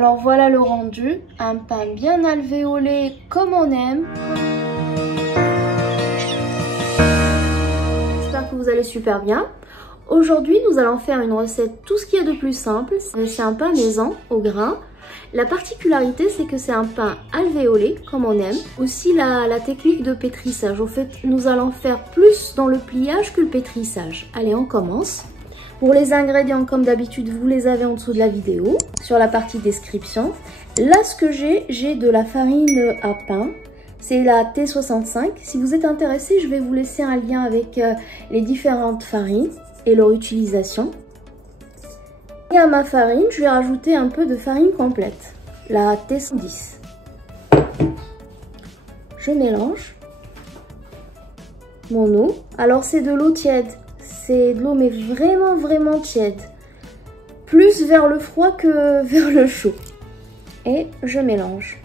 Alors voilà le rendu, un pain bien alvéolé comme on aime. J'espère que vous allez super bien. Aujourd'hui, nous allons faire une recette tout ce qu'il y a de plus simple. C'est un pain maison au grain. La particularité, c'est que c'est un pain alvéolé, comme on aime. Aussi, la technique de pétrissage. Au fait, nous allons faire plus dans le pliage que le pétrissage. Allez, on commence. Pour les ingrédients, comme d'habitude, vous les avez en dessous de la vidéo, sur la partie description. Là, ce que j'ai de la farine à pain. C'est la T65. Si vous êtes intéressé, je vais vous laisser un lien avec les différentes farines et leur utilisation. Et à ma farine, je vais rajouter un peu de farine complète, la T110. Je mélange mon eau. Alors c'est de l'eau tiède, c'est de l'eau mais vraiment tiède. Plus vers le froid que vers le chaud. Et je mélange.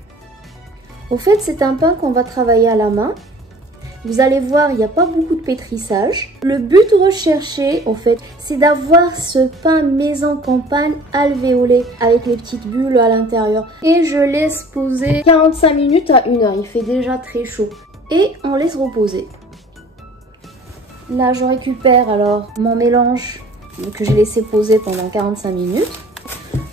Au fait, c'est un pain qu'on va travailler à la main. Vous allez voir, il n'y a pas beaucoup de pétrissage. Le but recherché, en fait, c'est d'avoir ce pain maison campagne alvéolé avec les petites bulles à l'intérieur. Et je laisse poser 45 minutes à 1 heure. Il fait déjà très chaud. Et on laisse reposer. Là, je récupère alors mon mélange que j'ai laissé poser pendant 45 minutes.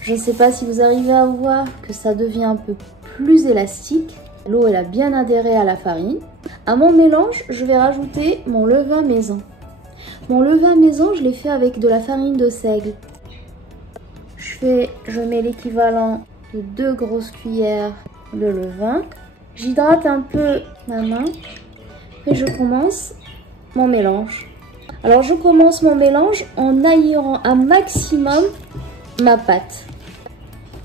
Je ne sais pas si vous arrivez à voir que ça devient un peu plus élastique. L'eau, elle a bien adhéré à la farine. À mon mélange, je vais rajouter mon levain maison. Mon levain maison, je l'ai fait avec de la farine de seigle. Je mets l'équivalent de 2 grosses cuillères de levain. J'hydrate un peu ma main et je commence mon mélange. Alors, je commence mon mélange en aérant un maximum ma pâte.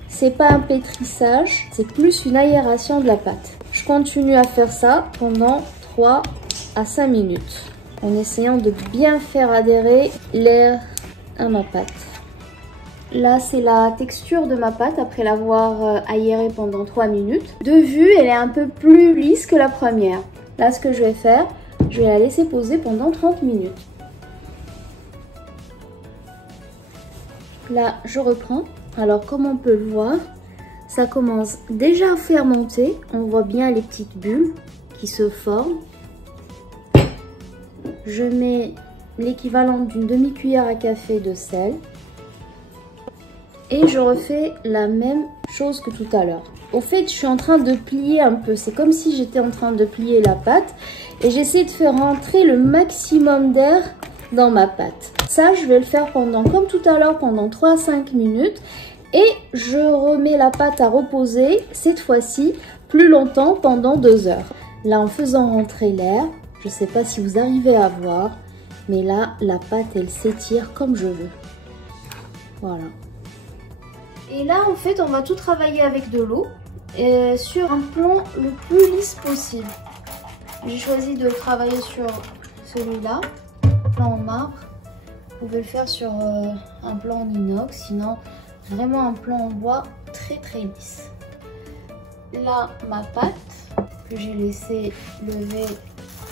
C'est pas un pétrissage, c'est plus une aération de la pâte. Je continue à faire ça pendant 3 à 5 minutes en essayant de bien faire adhérer l'air à ma pâte. Là, c'est la texture de ma pâte après l'avoir aérée pendant 3 minutes. De vue, elle est un peu plus lisse que la première. Là, ce que je vais faire, je vais la laisser poser pendant 30 minutes. Là, je reprends. Alors, comme on peut le voir, ça commence déjà à fermenter. On voit bien les petites bulles qui se forment. Je mets l'équivalent d'une demi-cuillère à café de sel. Et je refais la même chose que tout à l'heure. Au fait, je suis en train de plier un peu. C'est comme si j'étais en train de plier la pâte. Et j'essaie de faire rentrer le maximum d'air dans ma pâte. Ça, je vais le faire pendant, comme tout à l'heure, pendant 3 à 5 minutes. Et je remets la pâte à reposer, cette fois-ci, plus longtemps, pendant 2 heures. Là, en faisant rentrer l'air, je ne sais pas si vous arrivez à voir, mais là, la pâte, elle s'étire comme je veux. Voilà. Et là, en fait, on va tout travailler avec de l'eau sur un plan le plus lisse possible. J'ai choisi de travailler sur celui-là, plan en marbre. Vous pouvez le faire sur un plan en inox, sinon vraiment un plan en bois très lisse. Là, ma pâte que j'ai laissé lever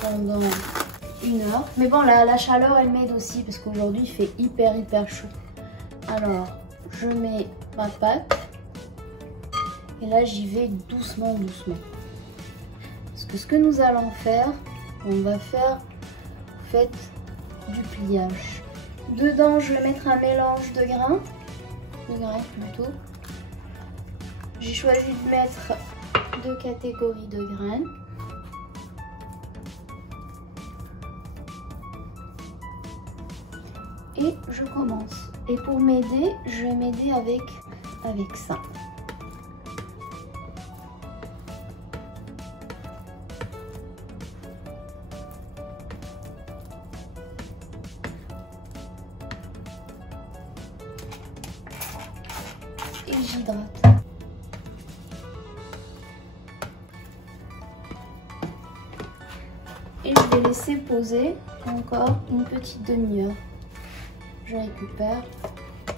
pendant 1 heure. Mais bon, la chaleur, elle m'aide aussi parce qu'aujourd'hui, il fait hyper chaud. Alors, je mets ma pâte et là, j'y vais doucement. Parce que ce que nous allons faire, on va faire en fait du pliage. Dedans, je vais mettre un mélange de grains plutôt. J'ai choisi de mettre 2 catégories de graines. Et je commence. Et pour m'aider, je vais m'aider avec ça. Et j'hydrate. Et je vais laisser poser encore une petite demi-heure. Je récupère.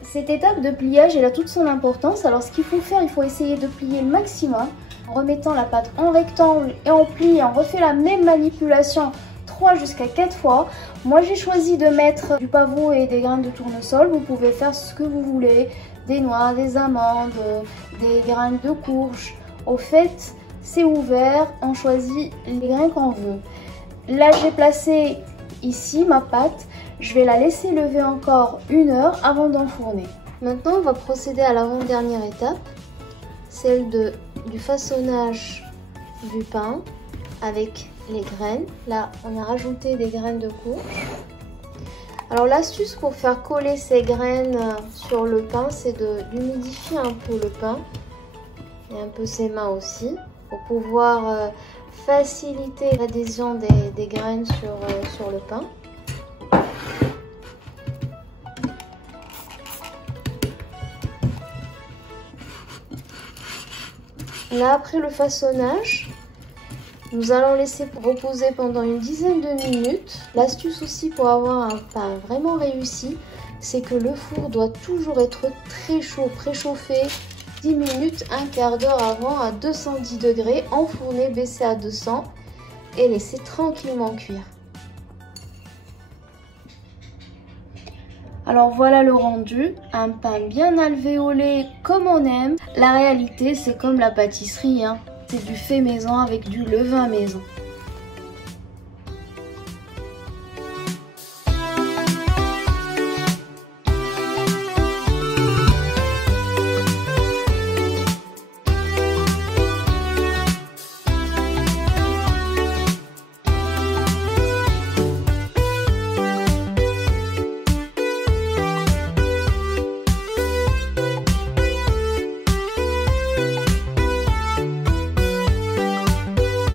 Cette étape de pliage, elle a toute son importance. Alors ce qu'il faut faire, il faut essayer de plier le maximum en remettant la pâte en rectangle et on plie et on refait la même manipulation 3 jusqu'à 4 fois. Moi j'ai choisi de mettre du pavot et des graines de tournesol. Vous pouvez faire ce que vous voulez, des noix, des amandes, des graines de courge. Au fait, c'est ouvert, on choisit les grains qu'on veut. Là j'ai placé ici ma pâte. Je vais la laisser lever encore 1 heure avant d'enfourner. Maintenant on va procéder à l'avant-dernière étape, celle du façonnage du pain avec les graines. Là on a rajouté des graines de courge. Alors l'astuce pour faire coller ces graines sur le pain, c'est d'humidifier un peu le pain et un peu ses mains aussi pour pouvoir faciliter l'adhésion des graines sur le pain. Là, après le façonnage, nous allons laisser reposer pendant une dizaine de minutes. L'astuce aussi pour avoir un pain vraiment réussi, c'est que le four doit toujours être très chaud, préchauffé 10 minutes, un quart d'heure avant à 210 degrés, enfourner, baisser à 200 et laisser tranquillement cuire. Alors voilà le rendu, un pain bien alvéolé comme on aime. La réalité c'est comme la pâtisserie, hein. C'est du fait maison avec du levain maison.